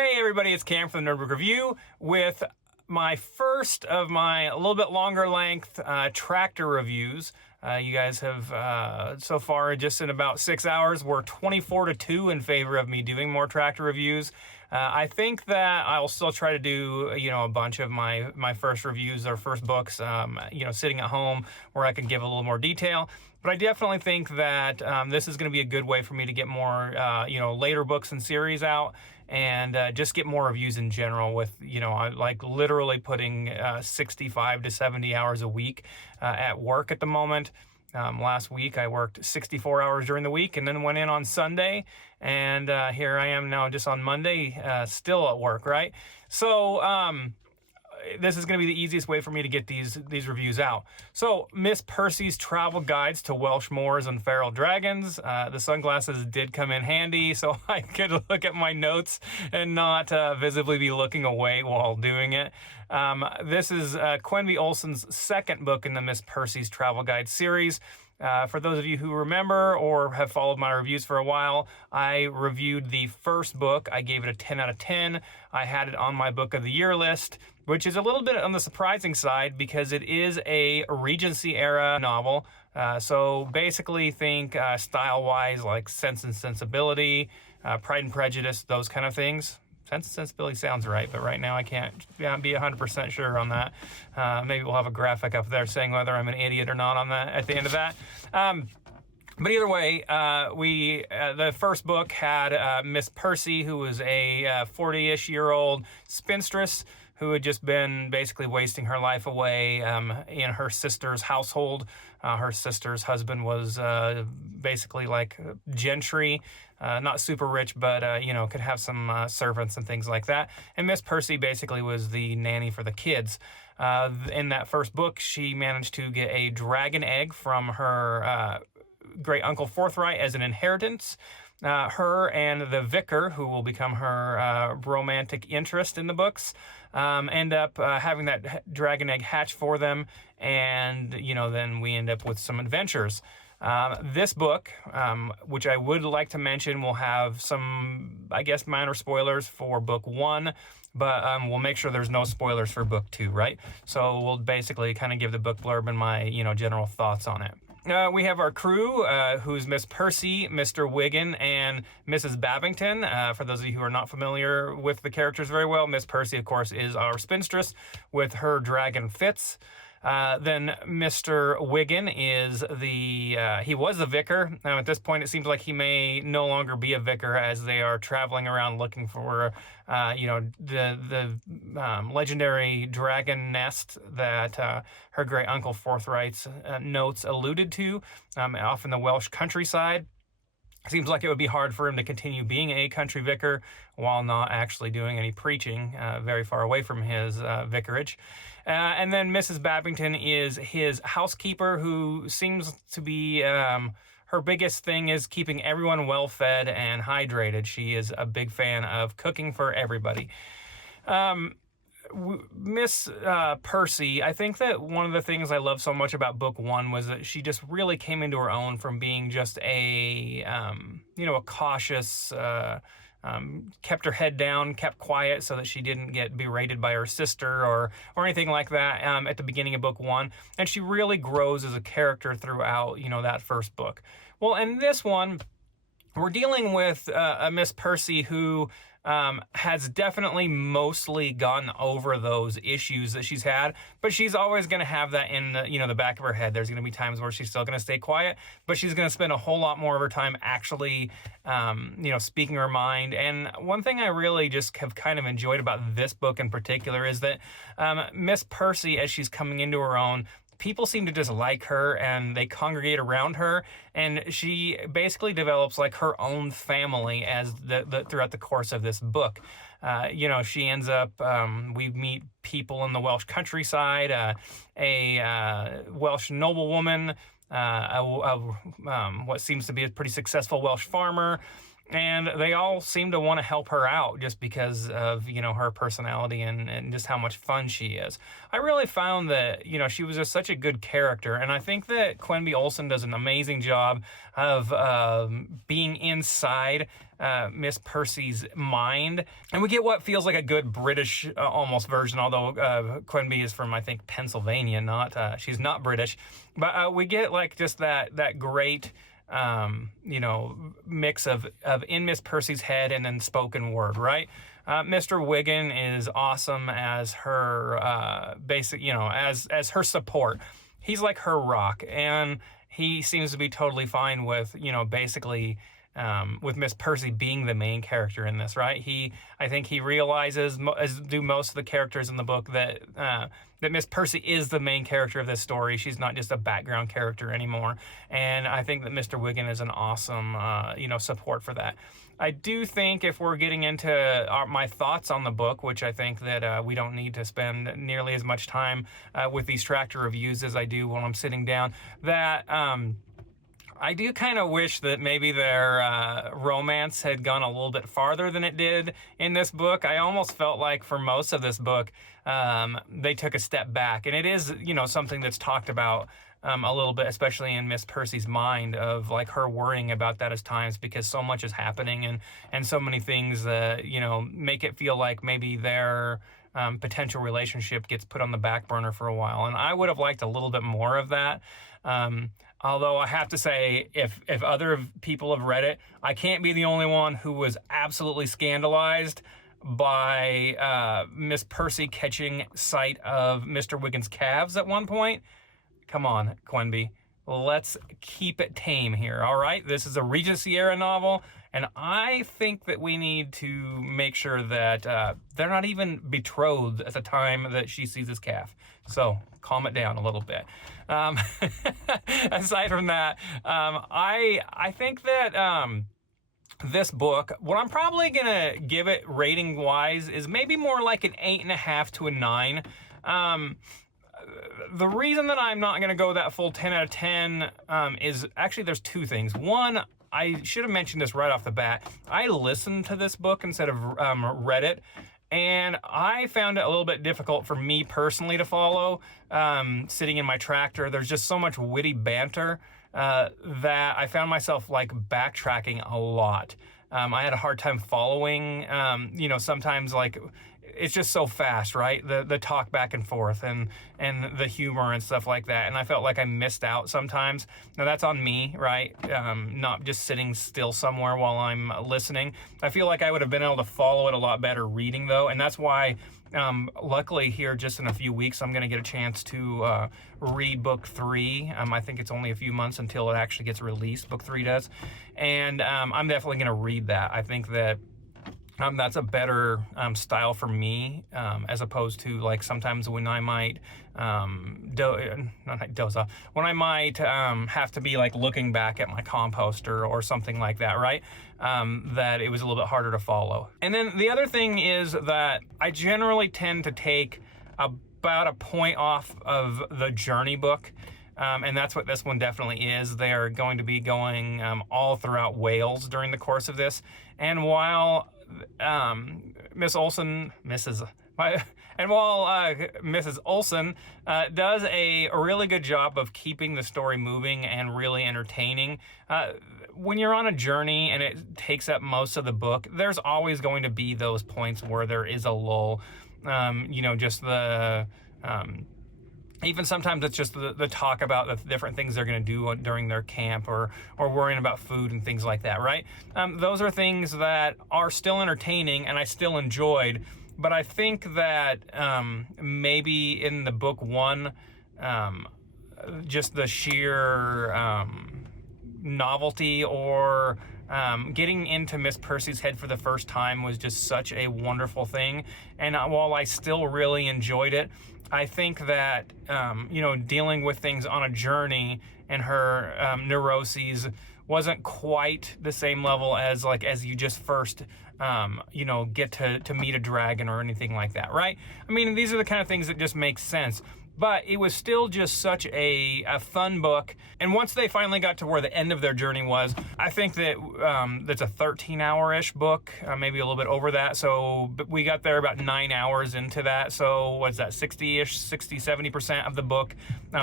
Hey everybody, it's Cam from the Nerd Book Review with my first of my a little bit longer length tractor reviews. You guys have so far, just in about 6 hours, we're 24-2 in favor of me doing more tractor reviews. I think that I'll still try to do, a bunch of my first reviews or first books, sitting at home where I can give a little more detail. But I definitely think that this is going to be a good way for me to get more, later books and series out and just get more reviews in general with, I like literally putting 65 to 70 hours a week at work at the moment. Last week I worked 64 hours during the week and then went in on Sunday, and here I am now just on Monday, still at work, right? So this is going to be the easiest way for me to get these reviews out. So, Miss Percy's Travel Guides to Welsh Moors and Feral Dragons. The sunglasses did come in handy, so I could look at my notes and not visibly be looking away while doing it. This is Quenby Olson's second book in the Miss Percy's Travel Guide series. For those of you who remember or have followed my reviews for a while, I reviewed the first book. I gave it a 10 out of 10. I had it on my book of the year list, which is a little bit on the surprising side because it is a Regency era novel. So basically think style-wise like Sense and Sensibility, Pride and Prejudice, those kind of things. Sense and Sensibility sounds right, but right now I can't be 100% sure on that. Maybe we'll have a graphic up there saying whether I'm an idiot or not on that at the end of that. But either way, the first book had Miss Percy, who was a 40-ish year old spinstress who had just been basically wasting her life away in her sister's household. Her sister's husband was basically like gentry, not super rich, but could have some servants and things like that. And Miss Percy basically was the nanny for the kids. In that first book, she managed to get a dragon egg from her great uncle Forthright as an inheritance. Her and the vicar, who will become her romantic interest in the books, end up having that dragon egg hatch for them, and then we end up with some adventures. This book, which I would like to mention, will have some, I guess, minor spoilers for book 1, but we'll make sure there's no spoilers for book 2, right? So we'll basically kind of give the book blurb and my general thoughts on it. We have our crew, who's Miss Percy, Mr. Wiggin, and Mrs. Babington. For those of you who are not familiar with the characters very well, Miss Percy, of course, is our spinstress with her dragon Fitz. Then Mr. Wiggin is he was the vicar. At this point, it seems like he may no longer be a vicar as they are traveling around looking for, the legendary dragon nest that her great uncle Forthright's notes alluded to, off in the Welsh countryside. Seems like it would be hard for him to continue being a country vicar while not actually doing any preaching, very far away from his vicarage. And then Mrs. Babington is his housekeeper, who seems to be, her biggest thing is keeping everyone well fed and hydrated. She is a big fan of cooking for everybody. Miss Percy, I think that one of the things I love so much about book 1 was that she just really came into her own from being just a cautious, kept her head down, kept quiet so that she didn't get berated by her sister or anything like that at the beginning of book 1. And she really grows as a character throughout, that first book. Well, in this one, we're dealing with a Miss Percy who has definitely mostly gotten over those issues that she's had, but she's always going to have that in the back of her head. There's going to be times where she's still going to stay quiet, but she's going to spend a whole lot more of her time actually, speaking her mind. And one thing I really just have kind of enjoyed about this book in particular is that Miss Percy, as she's coming into her own, people seem to just like her and they congregate around her, and she basically develops like her own family as throughout the course of this book. She ends up, we meet people in the Welsh countryside, a Welsh noblewoman, what seems to be a pretty successful Welsh farmer, and they all seem to want to help her out just because of, you know, her personality and just how much fun she is. I really found that, you know, she was just such a good character, and I think that Quenby Olson does an amazing job of being inside Miss Percy's mind, and we get what feels like a good British almost version, although Quenby is from, I think, Pennsylvania, not she's not British, but we get like just that great you know, mix of in Miss Percy's head and then spoken word, right? Mr. Wiggin is awesome as her basic, you know, as her support. He's like her rock, and he seems to be totally fine with, you know, basically with Miss Percy being the main character in this, right? I think he realizes, as do most of the characters in the book, that that Miss Percy is the main character of this story. She's not just a background character anymore, and I think that Mr. Wiggin is an awesome, you know, support for that. I do think if we're getting into my thoughts on the book, which I think that we don't need to spend nearly as much time with these tractor reviews as I do when I'm sitting down, that I do kind of wish that maybe their romance had gone a little bit farther than it did in this book. I almost felt like for most of this book, they took a step back. And it is, you know, something that's talked about a little bit, especially in Miss Percy's mind, of like her worrying about that as times, because so much is happening and so many things, you know, make it feel like maybe their potential relationship gets put on the back burner for a while. And I would have liked a little bit more of that. Although I have to say, if other people have read it, I can't be the only one who was absolutely scandalized by Miss Percy catching sight of Mr. Wiggins' calves at one point. Come on, Quenby. Let's keep it tame here, all right? This is a Regency-era novel, and I think that we need to make sure that they're not even betrothed at the time that she sees his calf. So calm it down a little bit. Aside from that, I think that this book, what I'm probably going to give it rating-wise is maybe more like an 8.5 to a 9. The reason that I'm not going to go that full 10 out of 10 is actually there's two things. One, I should have mentioned this right off the bat. I listened to this book instead of read it, and I found it a little bit difficult for me personally to follow. Sitting in my tractor, there's just so much witty banter that I found myself like backtracking a lot. I had a hard time following, you know, sometimes like it's just so fast, right? The talk back and forth and the humor and stuff like that. And I felt like I missed out sometimes. Now that's on me, right? Not just sitting still somewhere while I'm listening. I feel like I would have been able to follow it a lot better reading though. And that's why, luckily here just in a few weeks, I'm going to get a chance to read book 3. I think it's only a few months until it actually gets released, book 3 does. And I'm definitely going to read that. I think that that's a better style for me, as opposed to like sometimes when I might doze off, when I might have to be like looking back at my composter or something like that, right? That it was a little bit harder to follow. And then the other thing is that I generally tend to take about a point off of the journey book. And that's what this one definitely is. They are going to be going all throughout Wales during the course of this. And while Mrs. Olson does a really good job of keeping the story moving and really entertaining, when you're on a journey and it takes up most of the book, there's always going to be those points where there is a lull. You know, just the even sometimes it's just the talk about the different things they're going to do during their camp or worrying about food and things like that, right? Those are things that are still entertaining and I still enjoyed, but I think that maybe in the book 1, just the sheer novelty or getting into Miss Percy's head for the first time was just such a wonderful thing. And while I still really enjoyed it, I think that, you know, dealing with things on a journey and her neuroses wasn't quite the same level as you just first get to meet a dragon or anything like that, right? I mean, these are the kind of things that just make sense. But it was still just such a fun book. And once they finally got to where the end of their journey was, I think that that's a 13-hour-ish book, maybe a little bit over that. So we got there about 9 hours into that. So what's that, 60-ish, 70% of the book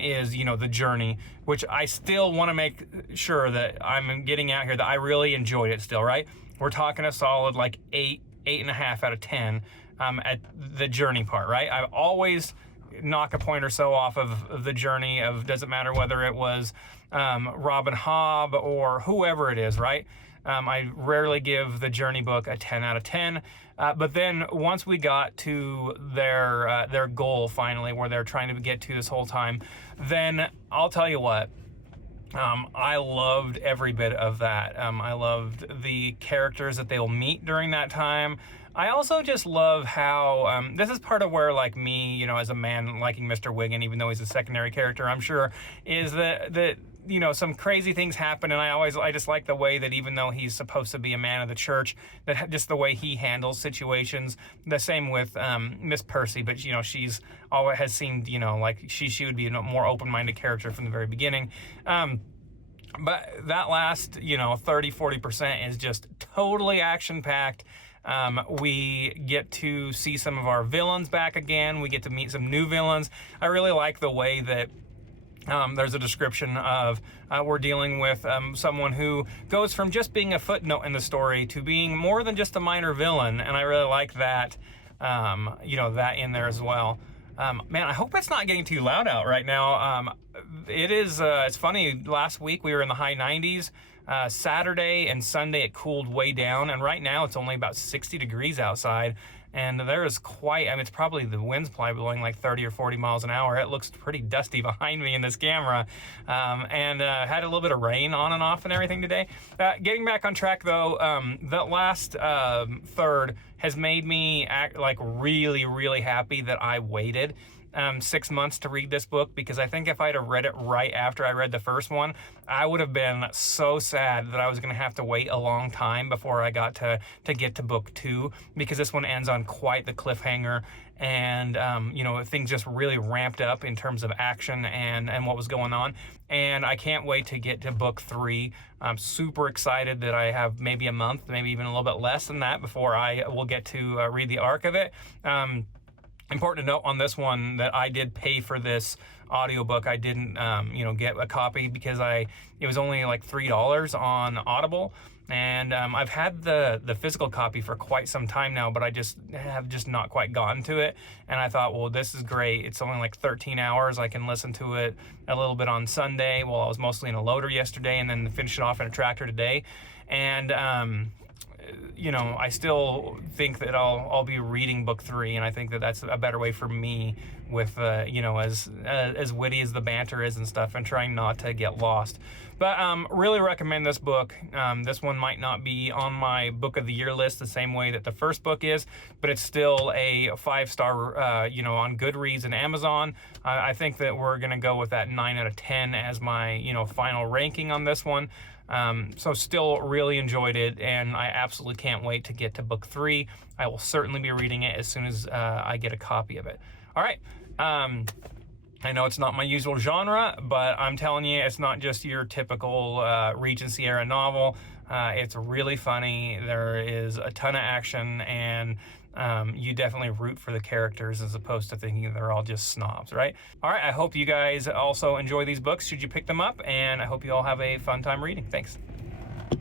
is, the journey, which I still want to make sure that I'm getting out here that I really enjoyed it still, right? We're talking a solid like 8.5 out of 10 at the journey part, right? I've always knock a point or so off of the journey of, doesn't matter whether it was Robin Hobb or whoever it is, right? I rarely give the journey book a 10 out of 10. But then once we got to their goal finally, where they're trying to get to this whole time, then I'll tell you what, I loved every bit of that. I loved the characters that they'll meet during that time. I also just love how, this is part of where, like me, as a man liking Mr. Wiggin, even though he's a secondary character, I'm sure, is that some crazy things happen, and I just like the way that even though he's supposed to be a man of the church, that just the way he handles situations. The same with Miss Percy, but she's always has seemed like she would be a more open-minded character from the very beginning. But that last 30-40% is just totally action-packed. We get to see some of our villains back again. We get to meet some new villains. I really like the way that there's a description of we're dealing with someone who goes from just being a footnote in the story to being more than just a minor villain, and I really like that, that in there as well. Man, I hope it's not getting too loud out right now. It is, it's funny, last week we were in the high 90s. Saturday and Sunday it cooled way down, and right now it's only about 60 degrees outside, and there is it's probably the wind's probably blowing like 30 or 40 miles an hour. It looks pretty dusty behind me in this camera, and had a little bit of rain on and off and everything today. Getting back on track though, the last third has made me act like really, really happy that I waited 6 months to read this book, because I think if I'd have read it right after I read the first one, I would have been so sad that I was going to have to wait a long time before I got to get to book 2, because this one ends on quite the cliffhanger, and things just really ramped up in terms of action and what was going on, and I can't wait to get to book 3. I'm super excited that I have maybe a month, maybe even a little bit less than that, before I will get to read the arc of it. Important to note on this one that I did pay for this audiobook. I didn't, get a copy because it was only like $3 on Audible, and I've had the physical copy for quite some time now, but I have not quite gotten to it. And I thought, well, this is great. It's only like 13 hours. I can listen to it a little bit on Sunday while I was mostly in a loader yesterday, and then finish it off in a tractor today. And I still think that I'll be reading book 3, and I think that that's a better way for me with, as witty as the banter is and stuff, and trying not to get lost. But really recommend this book. This one might not be on my book of the year list the same way that the first book is, but it's still a 5-star, on Goodreads and Amazon. I think that we're going to go with that 9 out of 10 as my, final ranking on this one. So still really enjoyed it, and I absolutely can't wait to get to book 3. I will certainly be reading it as soon as I get a copy of it. All right. I know it's not my usual genre, but I'm telling you, it's not just your typical Regency era novel. It's really funny. There is a ton of action, and you definitely root for the characters as opposed to thinking they're all just snobs, right? All right, I hope you guys also enjoy these books should you pick them up, and I hope you all have a fun time reading. Thanks.